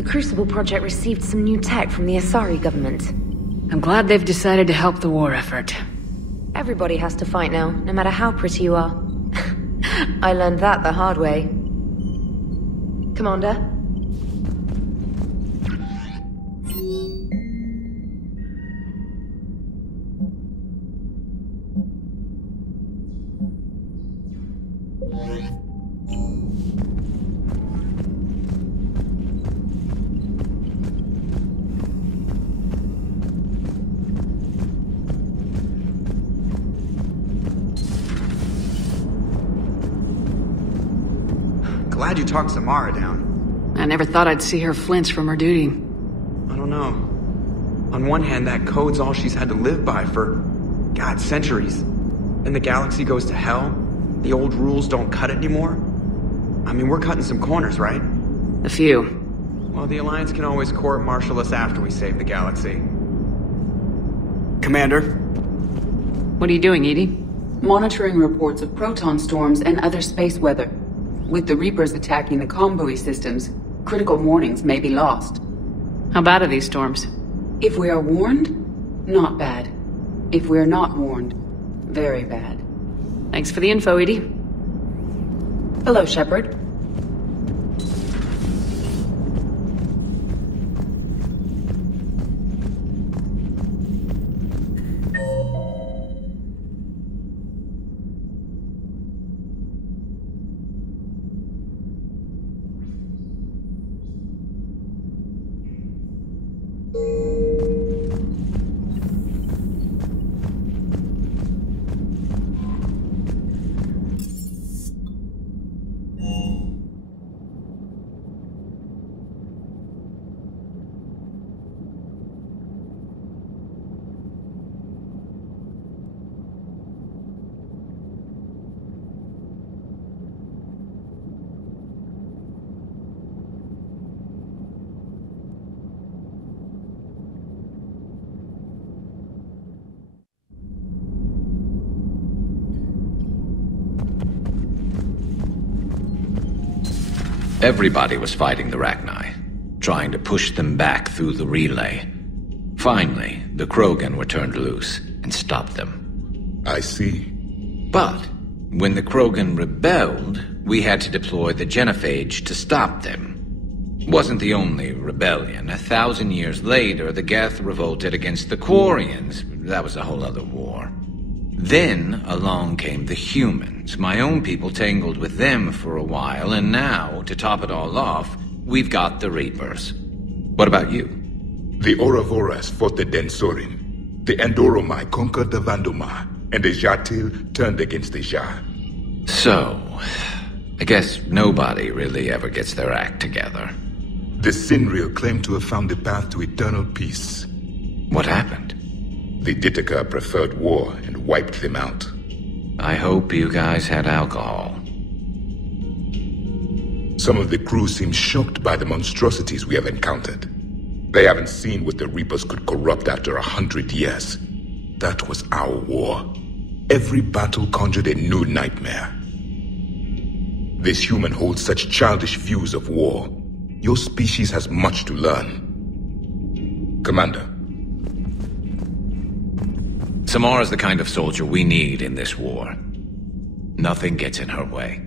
The Crucible Project received some new tech from the Asari government. I'm glad they've decided to help the war effort. Everybody has to fight now, no matter how pretty you are. I learned that the hard way. Commander? Glad you talked Samara down. I never thought I'd see her flinch from her duty. I don't know. On one hand, that code's all she's had to live by for, God, centuries. Then the galaxy goes to hell. The old rules don't cut anymore. I mean, we're cutting some corners, right? A few. Well, the Alliance can always court-martial us after we save the galaxy. Commander? What are you doing, Edie? Monitoring reports of proton storms and other space weather. With the Reapers attacking the comm buoy systems, critical warnings may be lost. How bad are these storms? If we are warned, not bad. If we are not warned, very bad. Thanks for the info, Edie. Hello, Shepard. Everybody was fighting the Rachni, trying to push them back through the relay. Finally, the Krogan were turned loose and stopped them. I see. But when the Krogan rebelled, we had to deploy the Genophage to stop them. Wasn't the only rebellion. 1,000 years later, the Geth revolted against the Quarians. That was a whole other war. Then along came the humans. My own people tangled with them for a while, and now, to top it all off, we've got the Reapers. What about you? The Ouroboros fought the Densorim. The Andoromai conquered the Vandomar, and the Jatil turned against the Jah. So, I guess nobody really ever gets their act together. The Sinreal claimed to have found the path to eternal peace. What happened? The Ditaka preferred war and wiped them out. I hope you guys had alcohol. Some of the crew seem shocked by the monstrosities we have encountered. They haven't seen what the Reapers could corrupt after 100 years. That was our war. Every battle conjured a new nightmare. This human holds such childish views of war. Your species has much to learn. Commander. Samara's the kind of soldier we need in this war. Nothing gets in her way.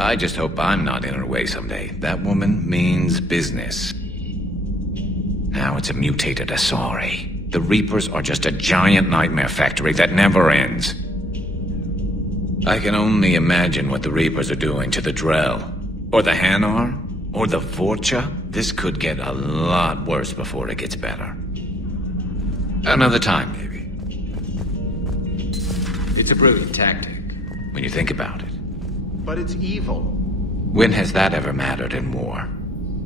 I just hope I'm not in her way someday. That woman means business. Now it's a mutated Asari. The Reapers are just a giant nightmare factory that never ends. I can only imagine what the Reapers are doing to the Drell. Or the Hanar. Or the Vorcha. This could get a lot worse before it gets better. Another time, maybe. It's a brilliant tactic, when you think about it. But it's evil. When has that ever mattered in war?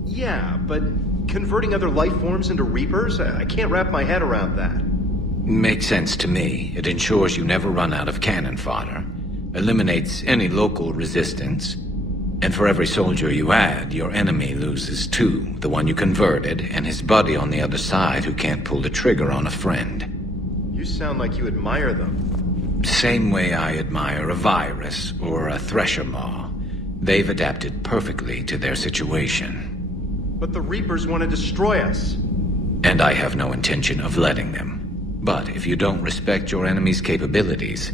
Yeah, but converting other life forms into Reapers? I can't wrap my head around that. Makes sense to me. It ensures you never run out of cannon fodder, eliminates any local resistance, and for every soldier you add, your enemy loses two, the one you converted, and his buddy on the other side who can't pull the trigger on a friend. You sound like you admire them. Same way I admire a virus or a thresher maw. They've adapted perfectly to their situation. But the Reapers want to destroy us. And I have no intention of letting them. But if you don't respect your enemy's capabilities,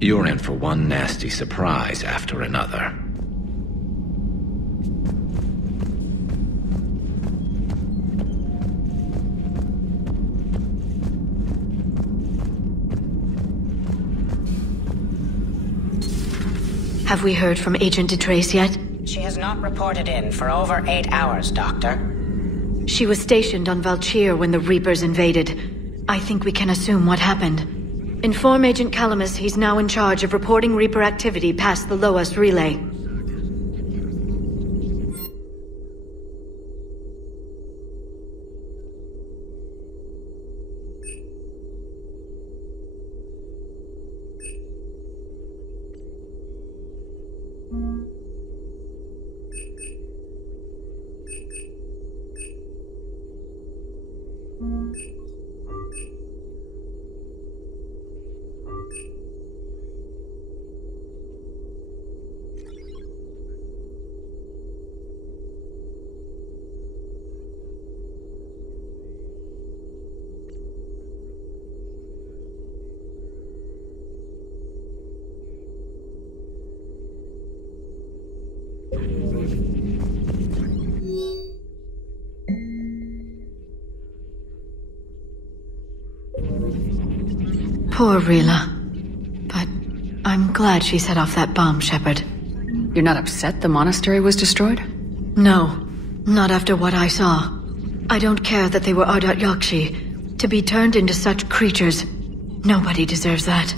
you're in for one nasty surprise after another. Have we heard from Agent DeTrace yet? She has not reported in for over 8 hours, Doctor. She was stationed on Valchir when the Reapers invaded. I think we can assume what happened. Inform Agent Calamus he's now in charge of reporting Reaper activity past the Loas relay. Poor Rila. But I'm glad she set off that bomb, Shepard. You're not upset the monastery was destroyed? No, not after what I saw. I don't care that they were Ardat Yakshi. To be turned into such creatures, nobody deserves that.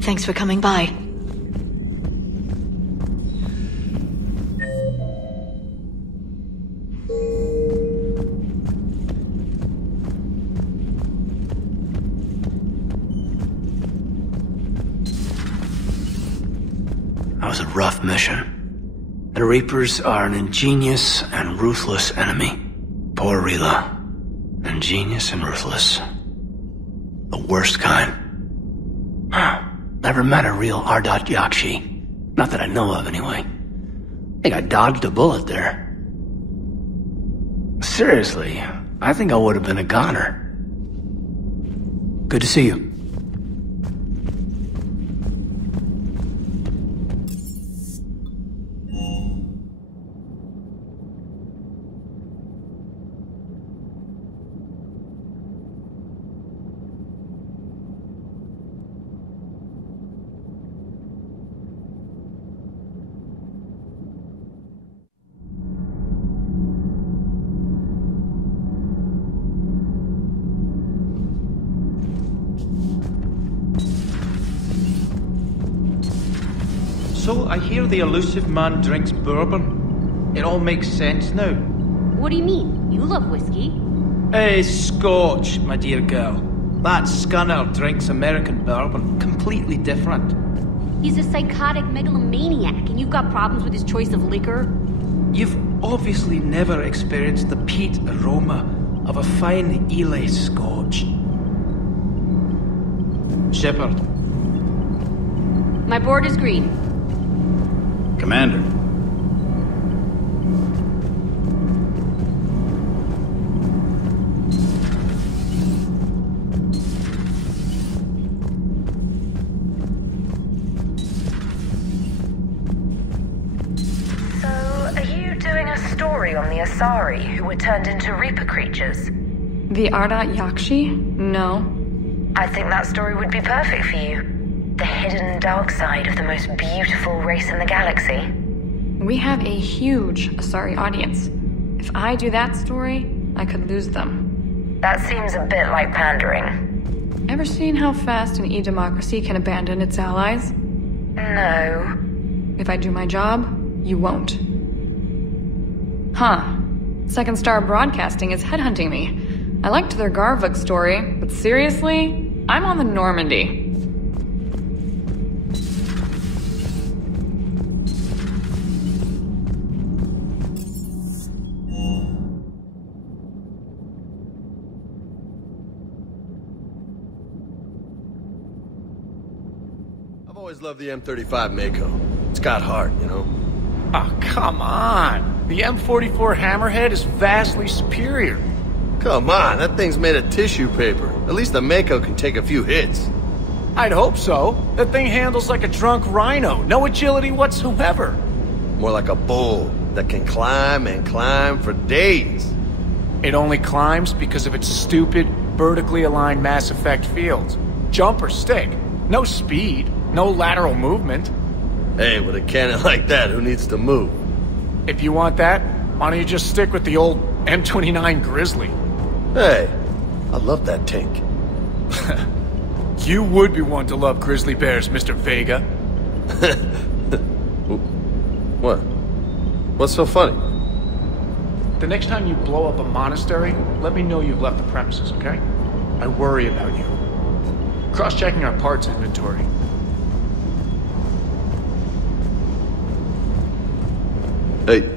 Thanks for coming by. That was a rough mission. The Reapers are an ingenious and ruthless enemy. Poor Rila. Ingenious and ruthless. The worst kind. Never met a real Ardat Yakshi. Not that I know of, anyway. I think I dodged a bullet there. Seriously, I think I would have been a goner. Good to see you. So, I hear the elusive man drinks bourbon. It all makes sense now. What do you mean? You love whiskey. Scotch, my dear girl. That scunner drinks American bourbon. Completely different. He's a psychotic megalomaniac, and you've got problems with his choice of liquor? You've obviously never experienced the peat aroma of a fine Ely Scotch. Shepard. My board is green. Commander. So, are you doing a story on the Asari who were turned into Reaper creatures? The Ardat Yakshi? No. I think that story would be perfect for you. The hidden dark side of the most beautiful race in the galaxy. We have a huge Asari audience. If I do that story, I could lose them. That seems a bit like pandering. Ever seen how fast an e-democracy can abandon its allies? No. If I do my job, you won't. Huh. Second Star Broadcasting is headhunting me. I liked their Garvug story, but seriously, I'm on the Normandy. I've always loved the M35 Mako. It's got heart, you know? Oh, come on. The M44 Hammerhead is vastly superior. Come on, that thing's made of tissue paper. At least the Mako can take a few hits. I'd hope so. That thing handles like a drunk rhino. No agility whatsoever. More like a bull that can climb and climb for days. It only climbs because of its stupid, vertically aligned Mass Effect fields. Jump or stick. No speed. No lateral movement. Hey, with a cannon like that, who needs to move? If you want that, why don't you just stick with the old M29 Grizzly? Hey, I love that tank. You would be one to love grizzly bears, Mr. Vega. What? What's so funny? The next time you blow up a monastery, let me know you've left the premises, okay? I worry about you. Cross-checking our parts inventory. Hey.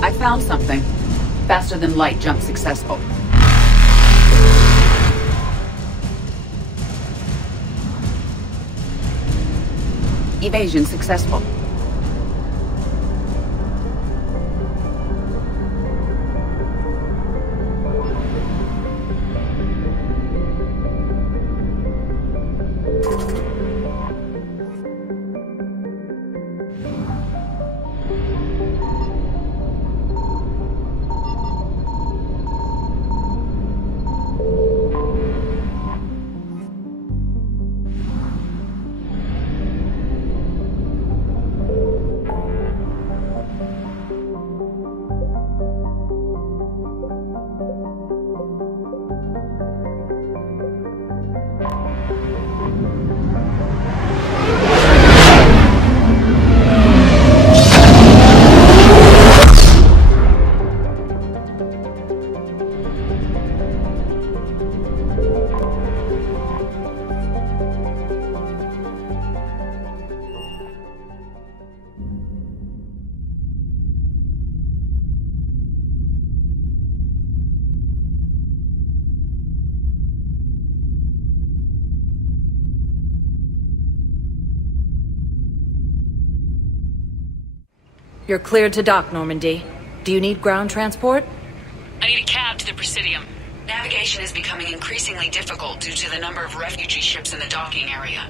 I found something. Faster than light jump successful. Evasion successful. You're cleared to dock, Normandy. Do you need ground transport? I need a cab to the Presidium. Navigation is becoming increasingly difficult due to the number of refugee ships in the docking area.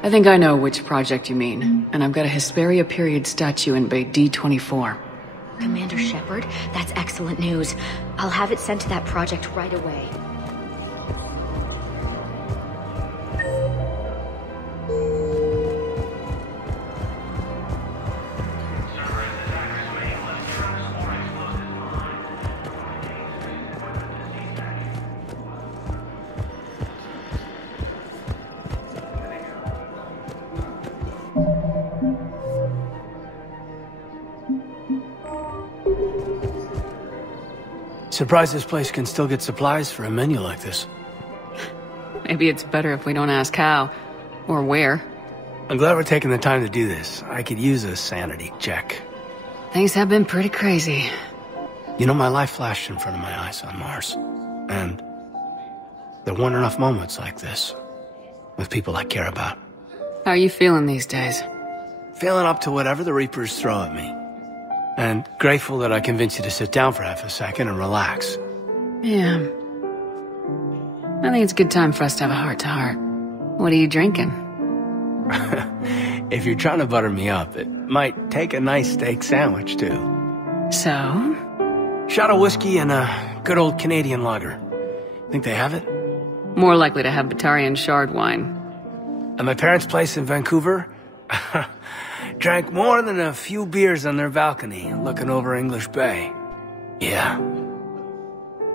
I think I know which project you mean, and I've got a Hesperia period statue in Bay D24. Commander Shepard, that's excellent news. I'll have it sent to that project right away. Surprised this place can still get supplies for a menu like this. Maybe it's better if we don't ask how, or where. I'm glad we're taking the time to do this. I could use a sanity check. Things have been pretty crazy. You know, my life flashed in front of my eyes on Mars. And there weren't enough moments like this with people I care about. How are you feeling these days? Feeling up to whatever the Reapers throw at me. And grateful that I convinced you to sit down for half a second and relax. Yeah. I think it's a good time for us to have a heart-to-heart. What are you drinking? If you're trying to butter me up, it might take a nice steak sandwich, too. So? Shot of whiskey and a good old Canadian lager. Think they have it? More likely to have Batarian shard wine. At my parents' place in Vancouver, drank more than a few beers on their balcony, looking over English Bay. Yeah.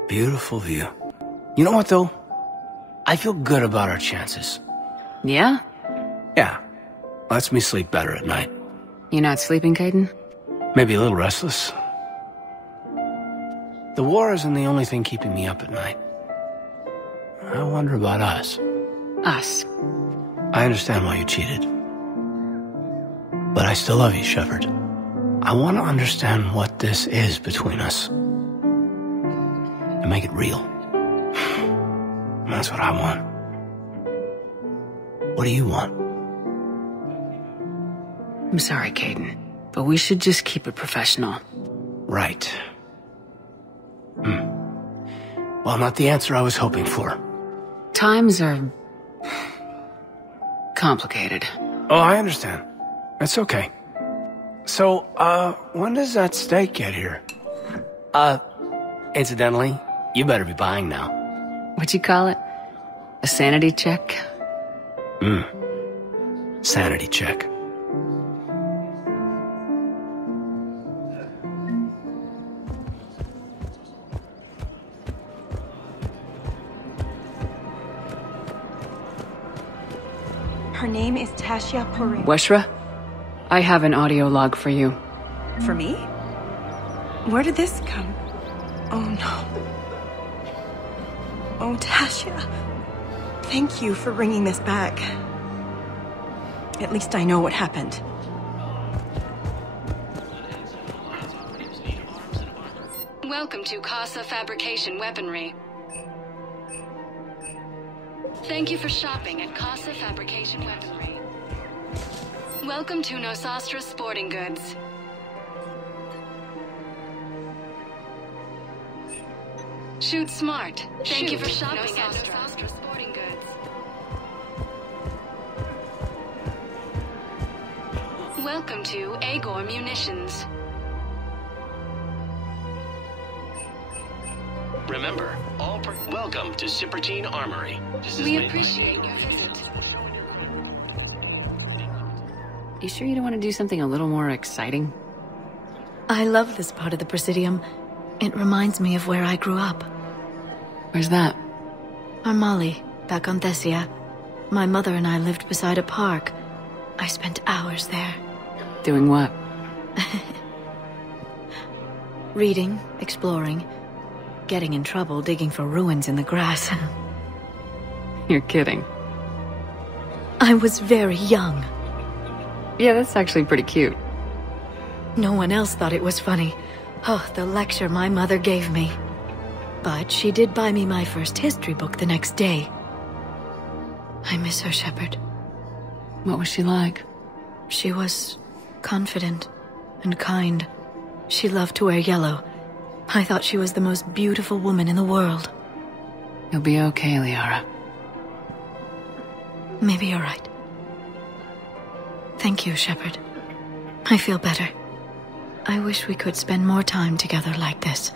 Beautiful view. You know what, though? I feel good about our chances. Yeah? Yeah. Lets me sleep better at night. You not sleeping, Kaidan? Maybe a little restless. The war isn't the only thing keeping me up at night. I wonder about us. Us? I understand why you cheated. But I still love you, Shepard. I want to understand what this is between us. And make it real. That's what I want. What do you want? I'm sorry, Kaidan, but we should just keep it professional. Right. Well, not the answer I was hoping for. Times are complicated. Oh, I understand. That's okay. So, when does that steak get here? Incidentally, you better be buying now. What'd you call it? A sanity check? Sanity check. Her name is Tasha Porin. Weshra? I have an audio log for you. For me? Where did this come? Oh no. Oh, Tasha. Thank you for bringing this back. At least I know what happened. Welcome to Casa Fabrication Weaponry. Thank you for shopping at Casa Fabrication Weaponry. Welcome to Nosastra Sporting Goods. Shoot smart. Thank you for shopping at Nosastra Sporting Goods. Welcome to Agor Munitions. Remember, welcome to Cypragine Armory. We appreciate your visit. You sure you don't want to do something a little more exciting? I love this part of the Presidium. It reminds me of where I grew up. Where's that? Armali, back on Thessia. My mother and I lived beside a park. I spent hours there. Doing what? Reading, exploring, getting in trouble digging for ruins in the grass. You're kidding. I was very young. Yeah, that's actually pretty cute. No one else thought it was funny. Oh, the lecture my mother gave me. But she did buy me my first history book the next day. I miss her, Shepard. What was she like? She was confident and kind. She loved to wear yellow. I thought she was the most beautiful woman in the world. You'll be okay, Liara. Maybe you're right. Thank you, Shepard. I feel better. I wish we could spend more time together like this.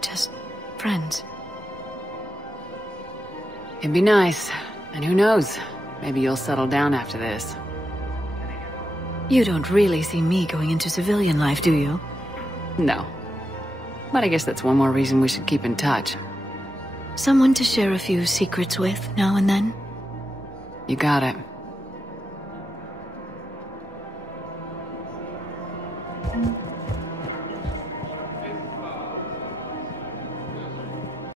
Just friends. It'd be nice. And who knows? Maybe you'll settle down after this. You don't really see me going into civilian life, do you? No. But I guess that's one more reason we should keep in touch. Someone to share a few secrets with now and then? You got it.